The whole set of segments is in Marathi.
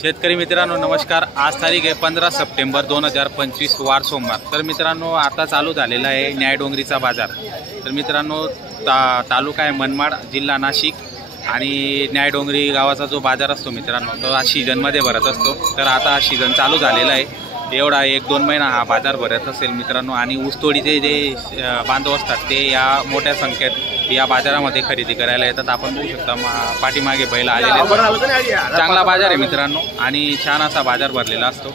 शेतकरी मित्रांनो नमस्कार। आज तारीख आहे 15 सप्टेंबर 2025 वार सोमवार। तर मित्रांनो आता चालू झालेला आहे न्यायडोंगरीचा बाजार। तर मित्रांनो तालुका आहे मनमाड, जिल्हा नाशिक आणि न्यायडोंगरी गावाचा जो बाजार असतो मित्रांनो तो आज सीझनमध्ये भरत असतो। तर आता हा सीझन चालू झालेला आहे, एवढा 1-2 महिना हा बाजार भरत असेल मित्रांनो। आणि ऊसतोडीचे जे बांधव असतात ते या मोठ्या संख्येत या बाजारामध्ये खरेदी करायला येतात। आपण बघू शकता पाठीमागे बैल आलेले। चांगला बाजार आहे मित्रांनो आणि छान असा बाजार भरलेला असतो।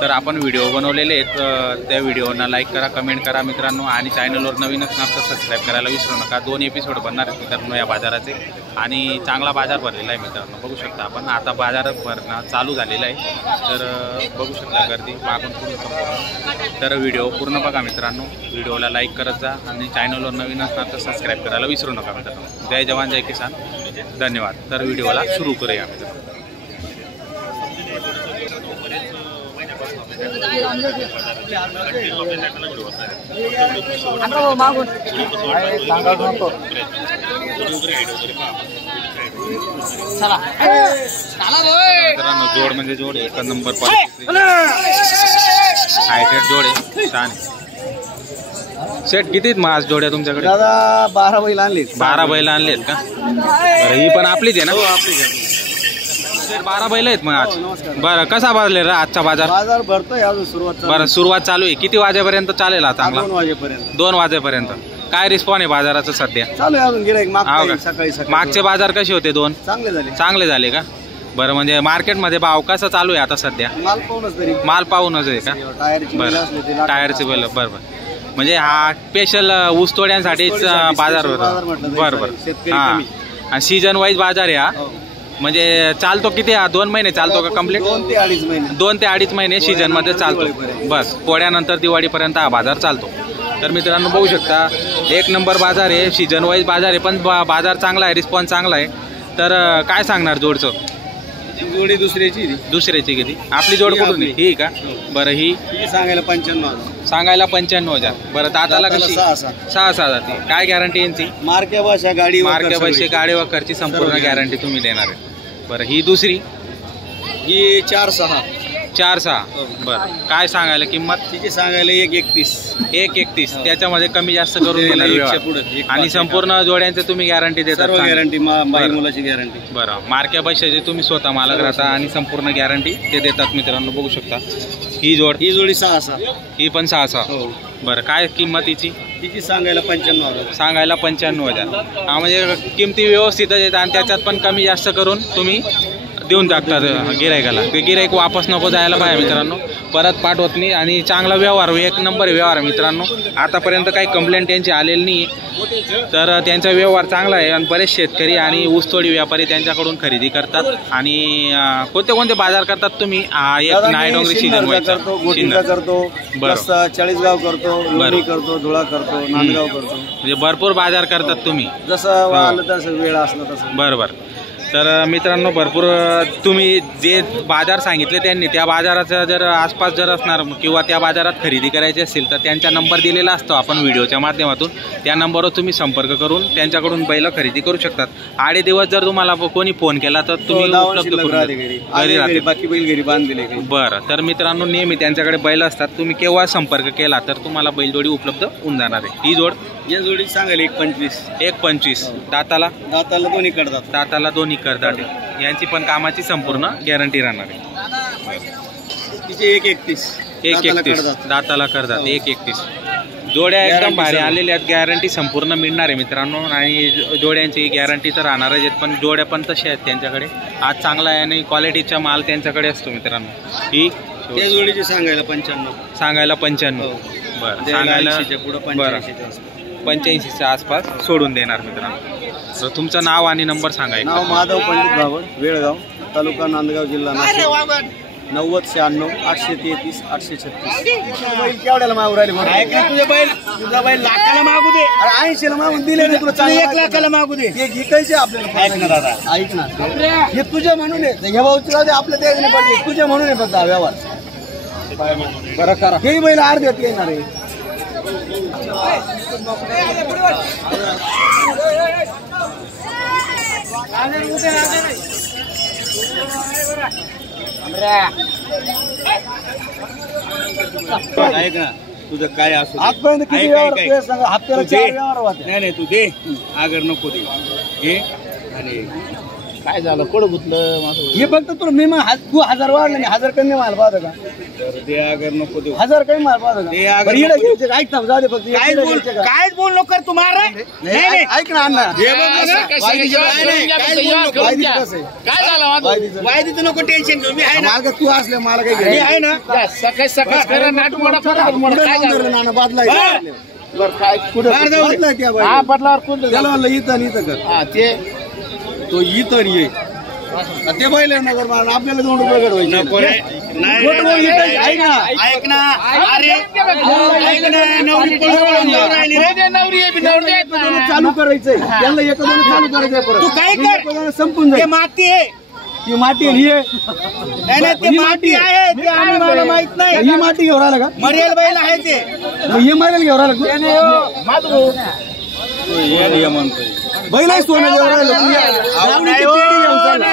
तर आपण व्हिडिओ बनवलेले आहेत, त्या व्हिडिओना लाईक करा, कमेंट करा मित्रांनो। आणि चॅनलवर नवीन असणार तर सबस्क्राईब करायला विसरू नका। 2 एपिसोड बनणार आहेत मित्रांनो या बाजाराचे आणि चांगला बाजार भरलेला आहे मित्रांनो। बघू शकता आपण आता बाजार भरणं चालू झालेला आहे। तर बघू शकता गर्दी मागून पूर्ण। तर व्हिडिओ पूर्ण बघा मित्रांनो, व्हिडिओला लाईक करत जा आणि चॅनलवर नवीन असणार तर सबस्क्राईब करायला विसरू नका मित्रांनो। जय जवान जय किसान, धन्यवाद। तर व्हिडिओला सुरू करूया मित्रांनो। मित्रांनो जोड म्हणजे जोड, 1 नंबर हायटेड जोड आहे, छान। सेट कितीत मग आज जोड्या तुमच्याकडे? दादा 12 बैल आणले। 12 बैल आणलेत का? बरं, ही पण आपलीच आहे ना? हो आपलीच आहे। 12 बैल आहेत मग आज। बरं, कसा भरले रा आजचा बाजार? बाजार भरतोय अजून सुरुवात। बरं, सुरुवात चालू आहे। किती वाजेपर्यंत चालेल आता? 2 वाजेपर्यंत। 2 वाजेपर्यंत काय रिस्पॉन्स आहे बाजाराचा सध्या? चालू आहे अजून गिराईक सकाळी मागचे बाजार कसे होते? 2 चांगले झाले का? बरं, म्हणजे मार्केटमध्ये भाव कसा चालू आहे आता सध्या? माल पाहूनच आहे का? बरं, टायरचे बैल। बरं, म्हणजे हा स्पेशल ऊसतोड्यांसाठीच बाजार होता। बरं हां, आणि सीझन वाईज बाजार आहे हा। म्हणजे चालतो किती? 2 महिने चालतो का कम्प्लीट? 2 ते 2.5 महिने सीझन मध्ये चालतो बस। पोळ्यानंतर दिवाळीपर्यंत हा बाजार चालतो। तर मित्रांनो बघू शकता 1 नंबर बाजार आहे, सीझन वाईज बाजार आहे, पण बाजार चांगला आहे, रिस्पॉन्स चांगला आहे। तर काय सांगणार जोडचं? जोडी दुसऱ्याची किती? आपली जोड कुठून आहे? ही का? बरं, ही सांगायला 95,000। सांगायला 95,000। बरं, दाताला कशी? 6 जाती। काय गॅरंटी यांची? मार्के भाषा गाडी वगैरेची संपूर्ण गॅरंटी तुम्ही देणार आहे। बरं, ही दुसरी? ही 4-6। बरं, काय सांगायला किंमत? तिची सांगायला 1.31। 1.31। त्याच्यामध्ये कमी जास्त करून देणार आणि संपूर्ण जोड्यांचे तुम्ही गॅरंटी देता? गॅरंटी, मुलाची गॅरंटी। बरं, मार्क्या पैशाचे तुम्ही स्वतः मालक राहता आणि संपूर्ण गॅरंटी ते देतात मित्रांनो। बघू शकता ही जोडी 6-6। ही पण 6-6। बरं, काय किंमत तिची सांगायला 95,000। सांगायला 95,000। हा, म्हणजे किमती व्यवस्थितच आहेत आणि त्याच्यात पण कमी जास्त करून तुम्ही देऊन टाकतात गिरायकाला। ते गिरायक वापस नको जायला पाहिजे मित्रांनो, परत पाठवत नाही आणि चांगला व्यवहार, 1 नंबर व्यवहार आहे मित्रांनो। आतापर्यंत काही कंप्लेंट त्यांची आलेली नाही, तर त्यांचा व्यवहार चांगला आहे आणि बरेच शेतकरी आणि ऊसतोडी व्यापारी त्यांच्याकडून खरेदी करतात। आणि कोणते बाजार करतात तुम्ही? एक न्यायडोंगरी सीझन करतो, बरं, चाळीसगाव करतो, लोणी करतो, धुळा करतो, नांदगाव करतो, म्हणजे भरपूर बाजार करतात तुम्ही, जसं आलं तसं वेळ असला तसं। बरोबर। तर मित्रांनो भरपूर तुम्ही जे बाजार सांगितले त्यांनी, त्या बाजाराचा जर आसपास जर असणार किंवा त्या बाजारात खरेदी करायची असेल तर त्यांचा नंबर दिलेला असतो आपण व्हिडिओच्या माध्यमातून। त्या नंबरवर तुम्ही संपर्क करून त्यांच्याकडून बैल खरेदी करू शकतात। 8 दिवस जर तुम्हाला कोणी फोन केला तर तुम्ही उपलब्ध करून घरी राहते, बाकी बैल घरी बांधलेले। बरं, तर मित्रांनो नेहमी त्यांच्याकडे बैल असतात, तुम्ही केव्हा संपर्क केला तर तुम्हाला बैलजोडी उपलब्ध होऊन जाणार आहे। ही जोड या जोडी सांगायला 1.25। 1.25। दाताला दोन्ही करतात। दाताला दोन्ही करतात। यांची पण कामाची संपूर्ण गॅरंटी राहणार आहे। तिचे 1.31। 1.31 दाताला करतात। 1.31 जोड्या एकदम भारी आलेल्या आहेत, गॅरंटी संपूर्ण मिळणार आहे मित्रांनो। आणि जोड्यांची गॅरंटी तर राहणारच आहेत, पण जोड्या पण तशा आहेत त्यांच्याकडे। आज चांगला आहे आणि क्वालिटीचा माल त्यांच्याकडे असतो मित्रांनो। ही त्या जोडीची सांगायला 95। सांगायला 95। बरं, सांगायला 85च्या आसपास सोडून देणार मित्रांनो। तर तुमचं नाव आणि नंबर सांगा। नाव माधव पंडित भावड, वेळगाव, तालुका नांदगाव, जिल्हा नाशिक। 9096 833 836। केवढ्याला मागू राहिले? तुझा बैल लाखाला मागू दे। 80ला मागून दिले रे तुला, 1 लाखाला मागू दे। हे घिकायचे आपल्याला। ऐक ना दादा, ऐक ना, हे तुझ्या म्हणून आहे, हे भाऊची राहते आपल्या द्यायला नाही पाहिजे, तुझ्या म्हणून आहे फक्त व्यवहार। बरं करा, हे बैल अर्ध्यात येणार आहे। ऐक ना तुझं काय असू दे. आजपर्यंत किती ऐक, व्यवहार ऐक, ऐक. तुझे सांगा, हप्त्याला तू दे. 4 व्यवहार होते. नाही नाही तू दे आगर नको दे घे आणि काय झालं कोण गुतलं हे फक्त तू मी तू 1000 वाढलं नाही 1000 कमी माल पाहतो का तर दे आगर नको देऊ 1000 कमी माल पाहतो ते का आगर बरं, इकडे नको. घ्यायचे का? ऐक ना जाऊ दे फक्त काय इकडे बोल घ्यायचे का? कायच बोल नको कर तू मार रे. नाही नाही ऐक ना अण्णा हे बघ ना, वायदीचं काय नाही, कायच बोल नको. वायदीचं कसं आहे? काय झालं वायदीचं. वायदीचं नको टेन्शन घेऊ मी आहे ना माल का तू असले मला काही मी घ्यायचं आहे ना सकाळी सकाळी करा नाटमोडा करा कुठं काय लावून झालं धरलं नाना बादलाय बरं. बरं काय कुठं बाहेर जाऊ दे. बादलाय त्या बाई. हा बदलावर कोणतं त्याला म्हणलं इथं आणि इथं कर हा ते तो इथं ये ते बैल आहे नगर मला आपल्याला 2 रुपये घडवायचे नको रे. नाही खोटं बोल, इथं नाही, ऐक ना. ऐक ना अरे ऐक ना नवरी पळून पळून जाऊ राहिली रे. ते नवरी आहे, बी नवरी आहेत ना. चालू करायचंय त्यांना एक दोन चालू करायचंय परत तू काय कर? एक दोन संपून ते जाईल माती आहे ही माती आहे, ही आहे. नाही नाही ते ही माती आहे ते आम्हाला माहित नाही ही माती घेऊन राहिला का मरेल बैल आहे ते मग हे मारेल घेऊन राहिला बैल आहे सोनं घेऊन राहिलं तुम्ही अहो, नाही दावणीची हो, पेढी घेऊन चालला.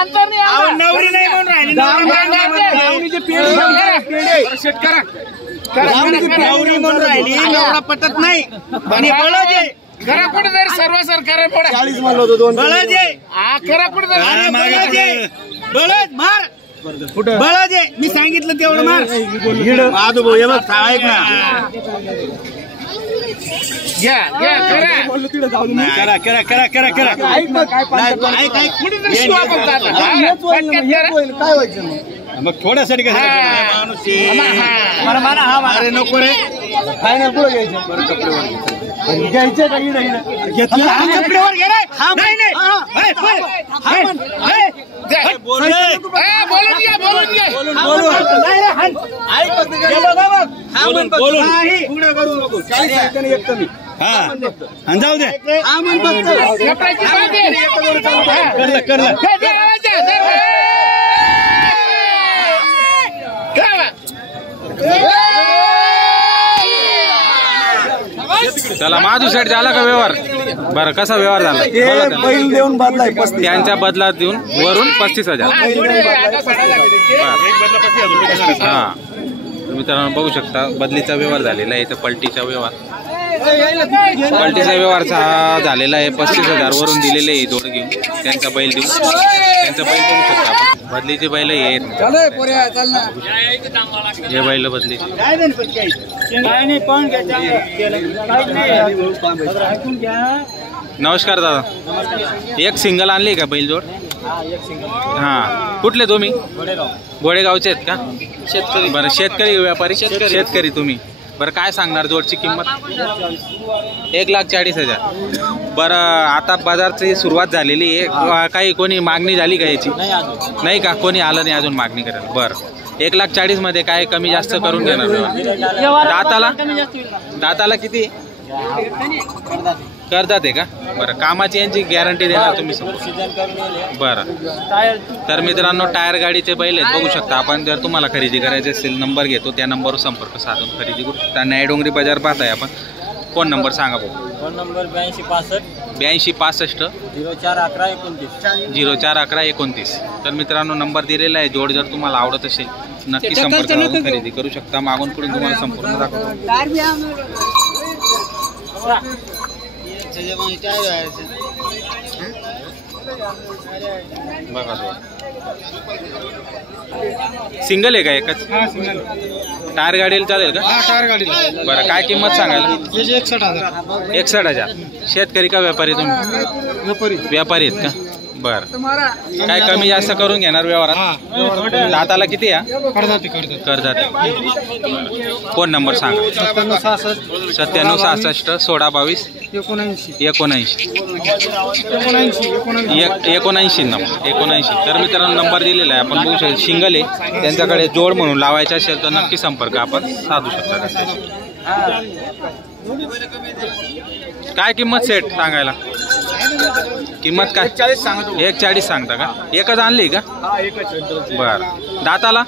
अंतर नाही अहो, आलं. नवरी नाही म्हणून राहिली दावणीची पेढी घेऊन चालला, पेढी. दावणीची पेढी नवरी म्हणून राहिली नवरा पटत नाही आणि बळद आहे करा कुठे तरी सर्व सरकार पडा 40 माल होतो 2 बळद आहे हा करा कुठे तरी अरे बळद आहे बळद मार कुठं बळद आहे मी सांगितलं तेवढं मार आजू भाऊ हे बघ ऐक ना घ्या घ्या करा बोललो तिकडे जाऊ दे. करा करा करा करा करा ऐक ना काय नाही, पाहिजे ऐक ऐक कुठे तरी शिवा बघता आता. हा, हेच होईल ना, पटकन हेच करा. होईल. काय व्हायचं मग मग थोड्यासाठी कसं हा. माणूस आहे. हा. अरे नको रे फायनल कुठं घ्यायचं बरं, घ्यायचं का इकडं इकडं घेतलं हा, कपड्यावर घे रे नाही नाही हे, हे, हा म्हण. द्या. बोल रे. हा, बोलून घ्या बोलून घ्या नाही रे, हाण. ऐक फक्त हे घ्यायचं. बघ, हा बघ. हा म्हण फक्त. बोलून. नाही, पुढं करू नको 40 सेकंद एक कमी हा आणि जाऊ दे हा म्हण फक्त. कपड्याची बाजू आहे. हा. करलं करलं द्या, द्या, द्या, द्या. करा. चला माधू सेट झाला का व्यवहार बरं कसा व्यवहार झाला ते बोला त्यांना. बैल देऊन बादलाय 35 त्यांच्या बदलात देऊन वरून 35,000 हा, थोडे आता सोडायला लागले ते. हा तर मित्रांनो बघू शकता बदलीचा व्यवहार झालेला आहे इथं पलटीचा व्यवहार पलटीचा व्यवहार झालेला आहे 35,000 वरून दिलेले आहे जोड घेऊन त्यांचा बैल देऊन त्यांचा बैल बघू शकता आपण बदलीचे बैल आहेत हे बैल बदलीचे काय देन पण काही नमस्कार दादा एक सिंगल आणली का बैल जोड हा कुठले तुम्ही गोडेगावचे आहेत का शेतकरी बरं शेतकरी व्यापारी शेतकरी तुम्ही बरं काय सांगणार जोडची किंमत 1,40,000 बरं आता बाजारची सुरुवात झालेली आहे काही कोणी मागणी झाली का याची नाही का कोणी आलं नाही अजून मागणी करायला बरं 1,40,000 मध्ये काय कमी जास्त करून घेणार दाताला किती करतात आहे का बरं कामाची यांची गॅरंटी देणार तुम्ही बरं तर मित्रांनो टायर गाडीचे बैल आहेत बघू शकता आपण जर तुम्हाला खरेदी करायची असेल नंबर घेतो त्या नंबरवर संपर्क साधून खरेदी करू शकता न्यायडोंगरी बाजार पाहताय आपण फोन नंबर सांगा भाऊ फोन नंबर 8265 8265 041129 041129 तर मित्रांनो नंबर दिलेला आहे जोड जर तुम्हाला आवडत असेल नक्की संपर्क करून खरेदी करू शकता मागून पुढून तुम्हाला संपूर्ण दाखवतो बघा सिंगल आहे का एकच टायर गाडीला चालेल का टायर गाडीला बरं काय किंमत सांगायला 61,000 61,000 शेतकरी का व्यापारी तुम्ही व्यापारी आहेत का बरं काय कमी जास्त करून घेणार व्यवहारात दाताला किती या कर्जात फोन नंबर सांगा 9766 1622 79 तर मित्रांनो नंबर दिलेला आहे आपण बघू शकतो सिंगल आहे त्यांच्याकडे जोड म्हणून लावायचा असेल तर नक्की संपर्क आपण साधू शकता त्यांच्याशी काय किंमत सेट सांगायला किंमत काय 1,40 सांगता का एकच आणली का बर दाताला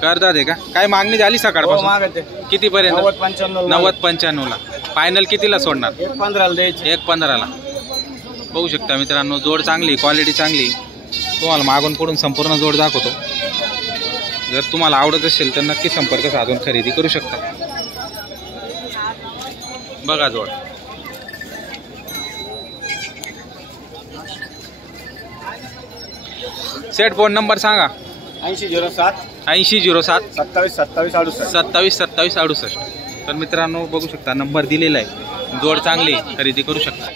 करतात आहे का काय मागणी झाली सकाळपासून कितीपर्यंत 90-95 ला फायनल कितीला सोडणार 1,15 द्यायचे 1,15 ला बघू शकता मित्रांनो जोड चांगली क्वालिटी चांगली तुम्हाला मागून पुढून संपूर्ण जोड दाखवतो. जर तुम्हाला आवडत असेल तर नक्की संपर्क साधून खरेदी करू शकता. बघा जोड. सेट फोन नंबर सांगा. 8007 8007 27 27 68. 27 68. तर मित्रांनो बघू शकता नंबर दिलेला आहे. जोड चांगली खरेदी करू शकता.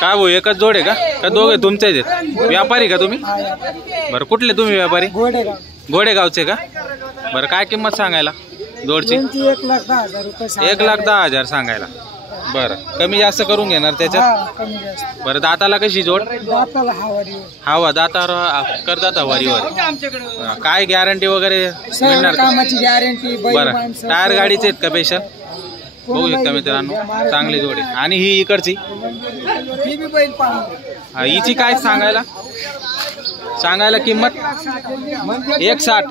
काय भाऊ एकच जोड आहे का दोघे तुमचेच आहेत? व्यापारी का तुम्ही? बरं कुठले तुम्ही व्यापारी? घोडेगावचे का? बरं काय किंमत सांगायला जोडची? 1,10,000 रुपये. 1,10,000 सांगायला. बरं कमी जास्त करून घेणार त्याच्यात? बरं दाताला कशी जोड? हवा दातावर करतात वारीवर. काय गॅरंटी वगैरे मिळणार? कामाची गॅरंटी. बरं टायर गाडीचे आहेत का पेशल? बघू शकता मित्रांनो चांगली जोड आहे. आणि ही इकडची हिची काय सांगायला किंमत? 1,60.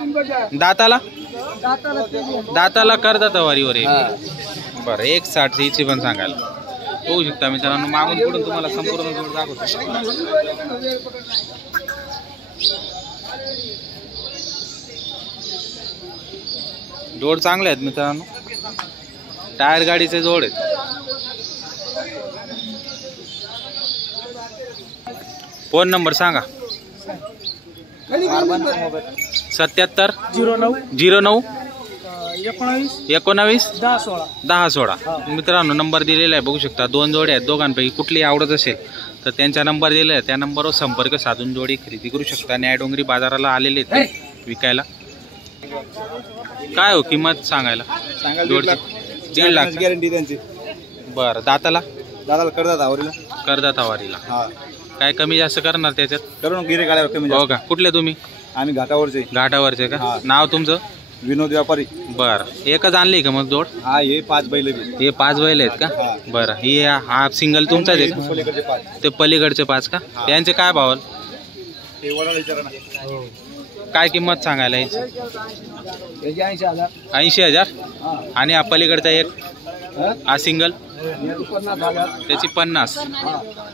दाताला करतात वारीवर. बरं 1,60 हिची पण सांगायला. बघू शकता मित्रांनो मागून पुढून तुम्हाला संपूर्ण जोड दाखवतो. जोड चांगले आहेत मित्रांनो. टायर गाडीचे जोड आहेत. फोन नंबर सांगा. 77 09 19 10 16. मित्रांनो नंबर दिलेला आहे बघू शकता. 2 जोडे आहेत. दोघांपैकी कुठली आवडत असेल तर त्यांचा नंबर दिलेला आहे. त्या नंबरवर संपर्क साधून जोडी खरेदी करू शकता. न्यायडोंगरी बाजाराला आलेले आहेत विकायला. काय हो किंमत सांगायला जोडची? 1.5 लाख गॅरंटी त्यांची. बरं दाताला करतात वारीला. काय कमी जास्त करणार त्याच्यात? करून गिरे गाड्यावर कमी. हो का? कुठले तुम्ही? आम्ही घाटावरचे का? नाव तुमचं? विनोद व्यापारी. बरं एकच आणली का मग जोड? हा हे 5 बैल. हे 5 बैल आहेत का? बरं ही हा सिंगल तुमचाच आहे का? ते पलीकडचे 5 का? त्यांचे काय भावाल? काय किंमत सांगायला याची? 80,000. आणि हा पलीकडचा एक हा सिंगल त्याची 50.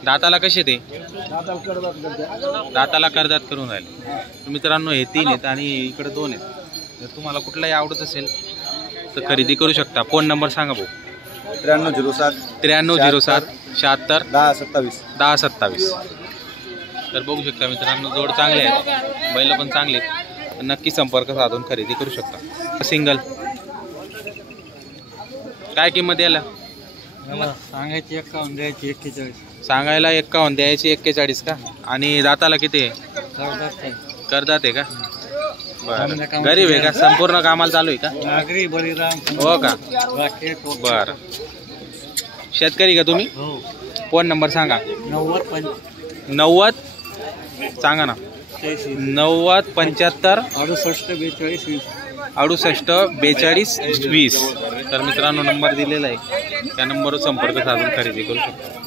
दाताला कसे ते? दाताला करदात करून राहिले. मित्रांनो हे 3 आहेत आणि इकडे 2 आहेत. जर तुम्हाला कुठलाही आवडत असेल तर खरेदी करू शकता. फोन नंबर सांगा भाऊ. 9307 7307 76 10 27. तर बघू शकता मित्रांनो जोड चांगले आहेत. बैल पण चांगले आहेत. नक्की संपर्क साधून खरेदी करू शकता. सिंगल काय किंमत याला? सांगायची 51 द्यायची 41. सांगायला 51 द्यायची 41 का? आणि दाताला किती आहे? करतात आहे का? बरं गरीब आहे का? संपूर्ण कामाला चालू आहे का? नागरी बळीराम. हो का? बरं शेतकरी का तुम्ही? फोन नंबर सांगा. 90 सांगा ना. 90 75 68 42 20. तर मित्रांनो नंबर दिलेला आहे. त्या नंबरवर संपर्क साधून खरेदी करू शकता.